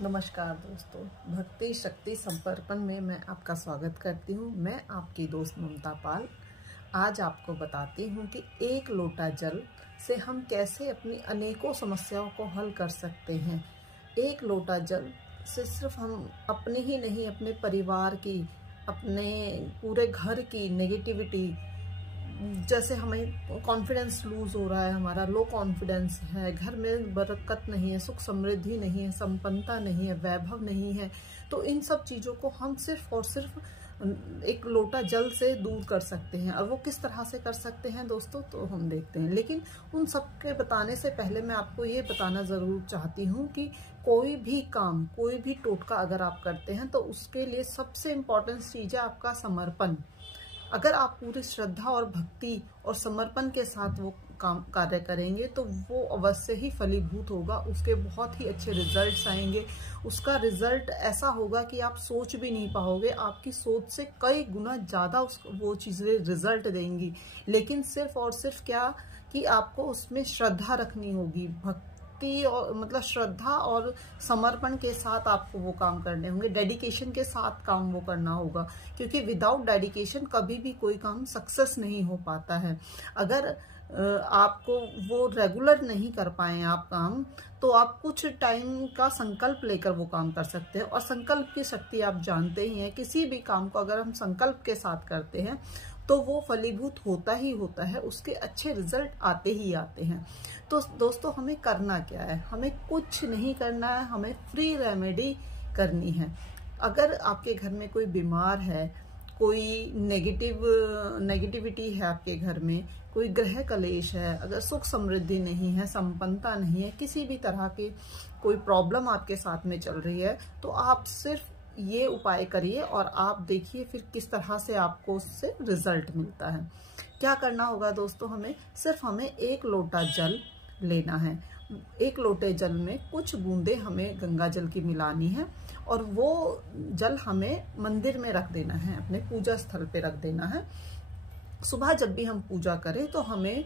नमस्कार दोस्तों, भक्ति शक्ति संपर्पण में मैं आपका स्वागत करती हूँ। मैं आपकी दोस्त ममता पाल आज आपको बताती हूँ कि एक लोटा जल से हम कैसे अपनी अनेकों समस्याओं को हल कर सकते हैं। एक लोटा जल से सिर्फ हम अपनी ही नहीं, अपने परिवार की, अपने पूरे घर की नेगेटिविटी, जैसे हमें कॉन्फिडेंस लूज हो रहा है, हमारा लो कॉन्फिडेंस है, घर में बरकत नहीं है, सुख समृद्धि नहीं है, संपन्नता नहीं है, वैभव नहीं है, तो इन सब चीज़ों को हम सिर्फ और सिर्फ एक लोटा जल से दूर कर सकते हैं। और वो किस तरह से कर सकते हैं दोस्तों, तो हम देखते हैं। लेकिन उन सब के बताने से पहले मैं आपको ये बताना ज़रूर चाहती हूँ कि कोई भी काम, कोई भी टोटका अगर आप करते हैं तो उसके लिए सबसे इम्पोर्टेंट चीज़ है आपका समर्पण। अगर आप पूरी श्रद्धा और भक्ति और समर्पण के साथ वो काम कार्य करेंगे तो वो अवश्य ही फलीभूत होगा, उसके बहुत ही अच्छे रिजल्ट्स आएंगे। उसका रिजल्ट ऐसा होगा कि आप सोच भी नहीं पाओगे, आपकी सोच से कई गुना ज़्यादा वो चीज़ें रिजल्ट देंगी। लेकिन सिर्फ और सिर्फ क्या कि आपको उसमें श्रद्धा रखनी होगी, भक्ति और मतलब श्रद्धा और समर्पण के साथ आपको वो काम करने होंगे, डेडिकेशन के साथ काम वो करना होगा। क्योंकि विदाउट डेडिकेशन कभी भी कोई काम सक्सेस नहीं हो पाता है। अगर आपको वो रेगुलर नहीं कर पाए आप काम, तो आप कुछ टाइम का संकल्प लेकर वो काम कर सकते हैं। और संकल्प की शक्ति आप जानते ही हैं, किसी भी काम को अगर हम संकल्प के साथ करते हैं तो वो फलीभूत होता ही होता है, उसके अच्छे रिजल्ट आते ही आते हैं। तो दोस्तों, हमें करना क्या है? हमें कुछ नहीं करना है, हमें फ्री रेमेडी करनी है। अगर आपके घर में कोई बीमार है, कोई नेगेटिविटी है आपके घर में, कोई ग्रह कलेश है, अगर सुख समृद्धि नहीं है, संपन्नता नहीं है, किसी भी तरह की कोई प्रॉब्लम आपके साथ में चल रही है, तो आप सिर्फ ये उपाय करिए और आप देखिए फिर किस तरह से आपको उससे रिजल्ट मिलता है। क्या करना होगा दोस्तों? हमें एक लोटा जल लेना है। एक लोटे जल में कुछ बूंदे हमें गंगा जल की मिलानी है और वो जल हमें मंदिर में रख देना है, अपने पूजा स्थल पे रख देना है। सुबह जब भी हम पूजा करें तो हमें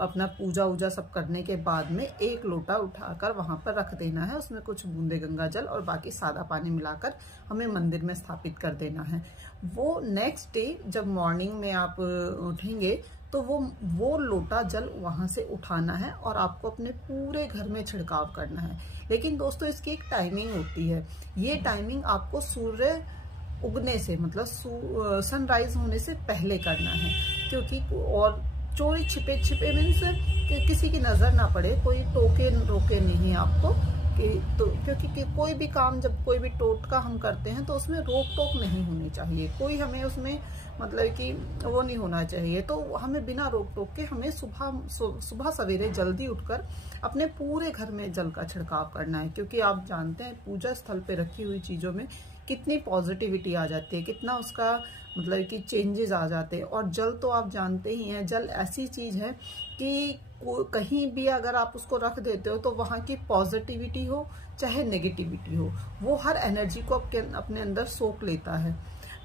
अपना पूजा वूजा सब करने के बाद में एक लोटा उठाकर वहां पर रख देना है, उसमें कुछ बूंदे गंगा जल और बाकी सादा पानी मिलाकर हमें मंदिर में स्थापित कर देना है। वो नेक्स्ट डे जब मॉर्निंग में आप उठेंगे तो वो लोटा जल वहां से उठाना है और आपको अपने पूरे घर में छिड़काव करना है। लेकिन दोस्तों, इसकी एक टाइमिंग होती है। ये टाइमिंग आपको सूर्य उगने से, मतलब सनराइज होने से पहले करना है। क्योंकि और चोरी छिपे छिपे मीन्स किसी की नजर ना पड़े, कोई टोके रोके नहीं आपको तो क्योंकि कोई भी काम, जब कोई भी टोटका हम करते हैं तो उसमें रोक टोक नहीं होनी चाहिए, कोई हमें उसमें मतलब कि वो नहीं होना चाहिए। तो हमें बिना रोक टोक के हमें सुबह सवेरे जल्दी उठकर अपने पूरे घर में जल का छिड़काव करना है। क्योंकि आप जानते हैं पूजा स्थल पे रखी हुई चीजों में कितनी पॉजिटिविटी आ जाती है, कितना उसका मतलब कि चेंजेस आ जाते हैं। और जल तो आप जानते ही हैं, जल ऐसी चीज है कि कहीं भी अगर आप उसको रख देते हो तो वहाँ की पॉजिटिविटी हो चाहे नेगेटिविटी हो, वो हर एनर्जी को अपने अंदर सोख लेता है।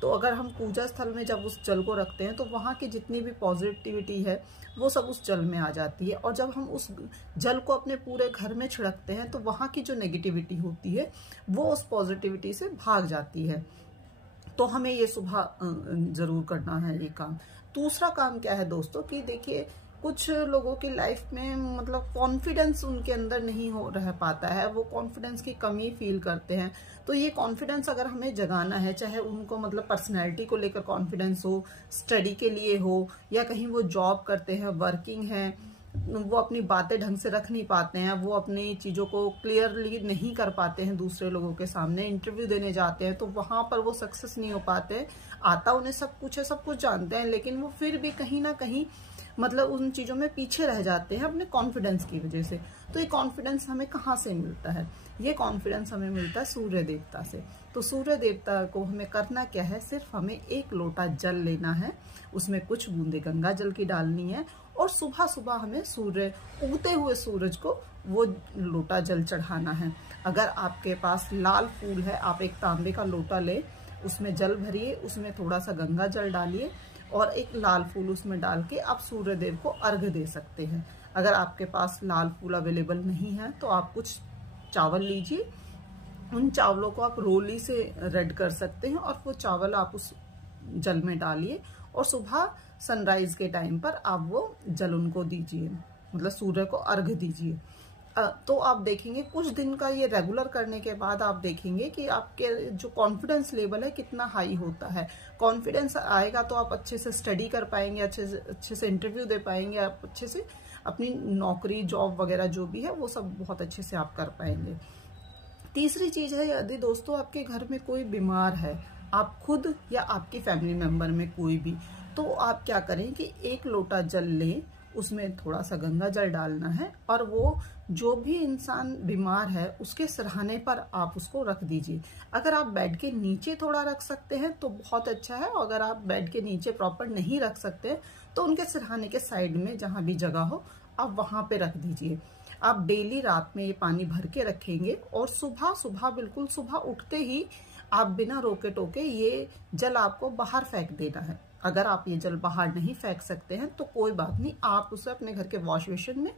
तो अगर हम पूजा स्थल में जब उस जल को रखते हैं तो वहाँ की जितनी भी पॉजिटिविटी है वो सब उस जल में आ जाती है। और जब हम उस जल को अपने पूरे घर में छिड़कते हैं तो वहाँ की जो नेगेटिविटी होती है वो उस पॉजिटिविटी से भाग जाती है। तो हमें ये सुबह जरूर करना है ये काम। दूसरा काम क्या है दोस्तों कि देखिए, कुछ लोगों की लाइफ में मतलब कॉन्फिडेंस उनके अंदर नहीं हो रह पाता है, वो कॉन्फिडेंस की कमी फील करते हैं। तो ये कॉन्फिडेंस अगर हमें जगाना है, चाहे उनको मतलब पर्सनैलिटी को लेकर कॉन्फिडेंस हो, स्टडी के लिए हो, या कहीं वो जॉब करते हैं, वर्किंग है, वो अपनी बातें ढंग से रख नहीं पाते हैं, वो अपनी चीज़ों को क्लियरली नहीं कर पाते हैं दूसरे लोगों के सामने, इंटरव्यू देने जाते हैं तो वहां पर वो सक्सेस नहीं हो पाते। आता उन्हें सब कुछ है, सब कुछ जानते हैं, लेकिन वो फिर भी कहीं ना कहीं मतलब उन चीज़ों में पीछे रह जाते हैं अपने कॉन्फिडेंस की वजह से। तो ये कॉन्फिडेंस हमें कहाँ से मिलता है? ये कॉन्फिडेंस हमें मिलता है सूर्य देवता से। तो सूर्य देवता को हमें करना क्या है? सिर्फ हमें एक लोटा जल लेना है, उसमें कुछ बूंदे गंगा जल की डालनी है और सुबह सुबह हमें उगते हुए सूरज को वो लोटा जल चढ़ाना है। अगर आपके पास लाल फूल है, आप एक तांबे का लोटा ले, उसमें जल भरिए, उसमें थोड़ा सा गंगा जल डालिए और एक लाल फूल उसमें डाल के आप सूर्य देव को अर्घ्य दे सकते हैं। अगर आपके पास लाल फूल अवेलेबल नहीं है तो आप कुछ चावल लीजिए उन चावलों को आप रोली से रेड कर सकते हैं और वो चावल आप उस जल में डालिए और सुबह सनराइज के टाइम पर आप वो जल उनको दीजिए, मतलब सूर्य को अर्घ दीजिए। तो आप देखेंगे कुछ दिन का ये रेगुलर करने के बाद आप देखेंगे कि आपके जो कॉन्फिडेंस लेवल है कितना हाई होता है। कॉन्फिडेंस आएगा तो आप अच्छे से स्टडी कर पाएंगे, अच्छे से इंटरव्यू दे पाएंगे, आप अच्छे से अपनी नौकरी जॉब वगैरह जो भी है वो सब बहुत अच्छे से आप कर पाएंगे। तीसरी चीज़ है, यदि दोस्तों आपके घर में कोई बीमार है, आप खुद या आपकी फैमिली मेम्बर में कोई भी, तो आप क्या करें कि 1 लोटा जल लें, उसमें थोड़ा सा गंगा जल डालना है और वो जो भी इंसान बीमार है उसके सिरहाने पर आप उसको रख दीजिए। अगर आप बेड के नीचे थोड़ा रख सकते हैं तो बहुत अच्छा है, और अगर आप बेड के नीचे प्रॉपर नहीं रख सकते तो उनके सिरहाने के साइड में जहाँ भी जगह हो आप वहाँ पे रख दीजिए। आप डेली रात में ये पानी भर के रखेंगे और सुबह बिल्कुल सुबह उठते ही आप बिना रोके टोके ये जल आपको बाहर फेंक देना है। अगर आप ये जल बाहर नहीं फेंक सकते हैं तो कोई बात नहीं, आप उसे अपने घर के वॉश बेसिन में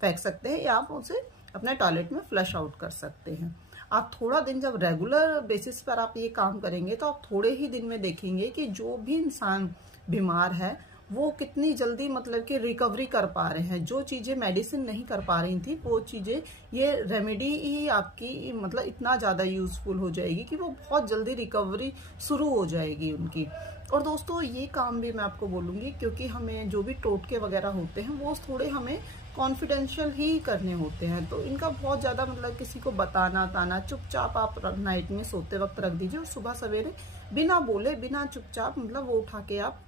फेंक सकते हैं या आप उसे अपने टॉयलेट में फ्लश आउट कर सकते हैं। आप थोड़ा दिन जब रेगुलर बेसिस पर आप ये काम करेंगे तो आप थोड़े ही दिन में देखेंगे कि जो भी इंसान बीमार है वो कितनी जल्दी मतलब कि रिकवरी कर पा रहे हैं। जो चीज़ें मेडिसिन नहीं कर पा रही थी वो चीज़ें ये रेमेडी ही आपकी मतलब इतना ज़्यादा यूज़फुल हो जाएगी कि वो बहुत जल्दी रिकवरी शुरू हो जाएगी उनकी। और दोस्तों ये काम भी मैं आपको बोलूँगी, क्योंकि हमें जो भी टोटके वगैरह होते हैं वो थोड़े हमें कॉन्फिडेंशियल ही करने होते हैं, तो इनका बहुत ज़्यादा मतलब किसी को बताना ताना, चुपचाप आप नाइट में सोते वक्त रख दीजिए और सुबह सवेरे बिना बोले बिना चुपचाप मतलब वो उठा के आप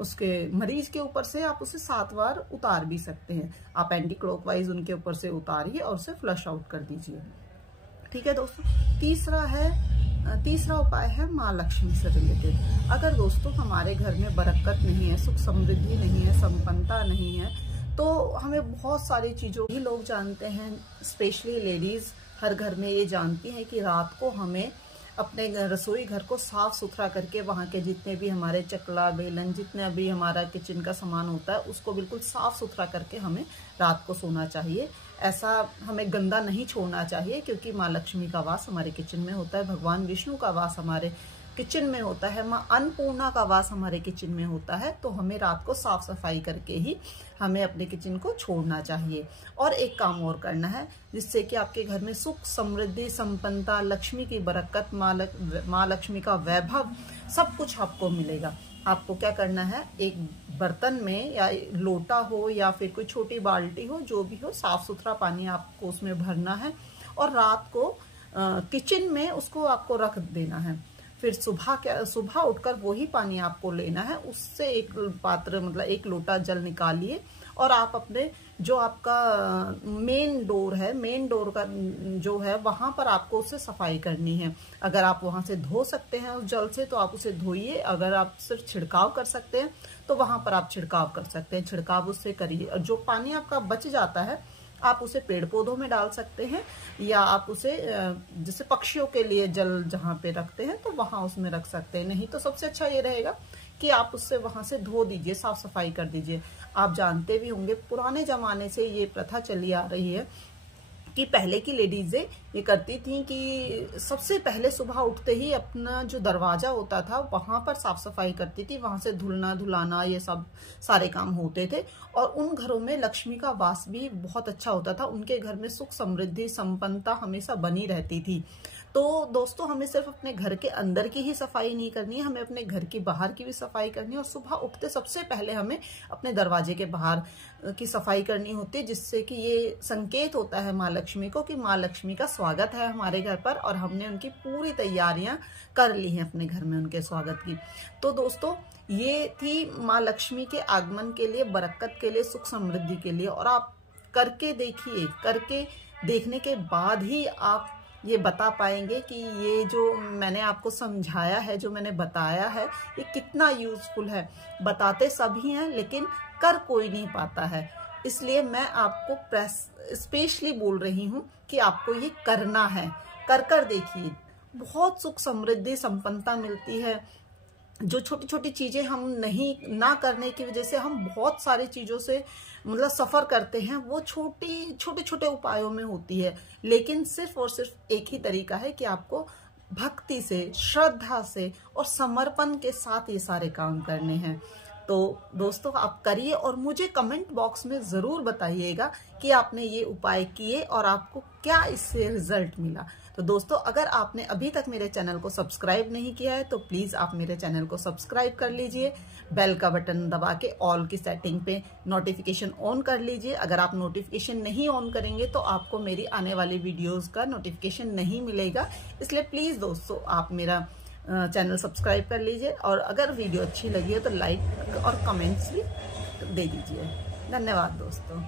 उसके मरीज के ऊपर से आप उसे 7 बार उतार भी सकते हैं। आप एंटी क्लॉकवाइज उनके ऊपर से उतारिए और उसे फ्लश आउट कर दीजिए। ठीक है दोस्तों। तीसरा उपाय है माँ लक्ष्मी से रिलेटेड। अगर दोस्तों हमारे घर में बरकत नहीं है, सुख समृद्धि नहीं है, संपन्नता नहीं है, तो हमें बहुत सारी चीज़ों ही लोग जानते हैं, स्पेशली लेडीज़ हर घर में ये जानती हैं कि रात को हमें अपने रसोई घर को साफ सुथरा करके वहाँ के जितने भी हमारे चकला बेलन जितने भी हमारा किचन का सामान होता है उसको बिल्कुल साफ सुथरा करके हमें रात को सोना चाहिए। ऐसा हमें गंदा नहीं छोड़ना चाहिए, क्योंकि माँ लक्ष्मी का वास हमारे किचन में होता है, भगवान विष्णु का वास हमारे किचन में होता है, माँ अन्नपूर्णा का वास हमारे किचन में होता है। तो हमें रात को साफ सफाई करके ही हमें अपने किचन को छोड़ना चाहिए। और एक काम और करना है जिससे कि आपके घर में सुख समृद्धि संपन्नता, लक्ष्मी की बरकत, माँ लक्ष्मी का वैभव सब कुछ आपको मिलेगा। आपको क्या करना है, एक बर्तन में या लोटा हो या फिर कोई छोटी बाल्टी हो, जो भी हो, साफ सुथरा पानी आपको उसमें भरना है और रात को किचन में उसको आपको रख देना है। फिर सुबह उठकर वही पानी आपको लेना है, उससे एक पात्र मतलब 1 लोटा जल निकालिए और आप अपने जो आपका मेन डोर है, मेन डोर का जो है वहां पर आपको उससे सफाई करनी है। अगर आप वहां से धो सकते हैं उस जल से तो आप उसे धोइए, अगर आप सिर्फ छिड़काव कर सकते हैं तो वहां पर आप छिड़काव कर सकते हैं, छिड़काव उससे करिए। और जो पानी आपका बच जाता है आप उसे पेड़ पौधों में डाल सकते हैं या आप उसे जैसे पक्षियों के लिए जल जहाँ पे रखते हैं तो वहां उसमें रख सकते हैं। नहीं तो सबसे अच्छा ये रहेगा कि आप उससे वहां से धो दीजिए, साफ सफाई कर दीजिए। आप जानते भी होंगे पुराने जमाने से ये प्रथा चली आ रही है कि पहले की लेडीजें ये करती थी कि सबसे पहले सुबह उठते ही अपना जो दरवाजा होता था वहां पर साफ सफाई करती थी, वहां से धुलना धुलाना ये सब सारे काम होते थे और उन घरों में लक्ष्मी का वास भी बहुत अच्छा होता था, उनके घर में सुख समृद्धि संपन्नता हमेशा बनी रहती थी। तो दोस्तों हमें सिर्फ अपने घर के अंदर की ही सफाई नहीं करनी है, हमें अपने घर की बाहर की भी सफाई करनी है और सुबह उठते सबसे पहले हमें अपने दरवाजे के बाहर की सफाई करनी होती है, जिससे कि ये संकेत होता है माँ लक्ष्मी को कि माँ लक्ष्मी का स्वागत है हमारे घर पर और हमने उनकी पूरी तैयारियां कर ली हैं अपने घर में उनके स्वागत की। तो दोस्तों ये थी माँ लक्ष्मी के आगमन के लिए, बरकत के लिए, सुख समृद्धि के लिए। और आप करके देखिए, करके देखने के बाद ही आप ये बता पाएंगे कि ये जो मैंने आपको समझाया है, जो मैंने बताया है, ये कितना यूजफुल है। बताते सभी हैं लेकिन कर कोई नहीं पाता है, इसलिए मैं आपको स्पेशली बोल रही हूँ कि आपको ये करना है। कर देखिए, बहुत सुख समृद्धि संपन्नता मिलती है। जो छोटी छोटी चीजें हम नहीं ना करने की वजह से हम बहुत सारी चीजों से मतलब सफर करते हैं, वो छोटे छोटे उपायों में होती है। लेकिन सिर्फ और सिर्फ एक ही तरीका है कि आपको भक्ति से, श्रद्धा से और समर्पण के साथ ये सारे काम करने हैं। तो दोस्तों आप करिए और मुझे कमेंट बॉक्स में ज़रूर बताइएगा कि आपने ये उपाय किए और आपको क्या इससे रिजल्ट मिला। तो दोस्तों अगर आपने अभी तक मेरे चैनल को सब्सक्राइब नहीं किया है तो प्लीज़ आप मेरे चैनल को सब्सक्राइब कर लीजिए, बेल का बटन दबा के ऑल की सेटिंग पे नोटिफिकेशन ऑन कर लीजिए। अगर आप नोटिफिकेशन नहीं ऑन करेंगे तो आपको मेरी आने वाली वीडियोज़ का नोटिफिकेशन नहीं मिलेगा। इसलिए प्लीज़ दोस्तों आप मेरा चैनल सब्सक्राइब कर लीजिए और अगर वीडियो अच्छी लगी है तो लाइक और कमेंट्स भी दे दीजिए। धन्यवाद दोस्तों।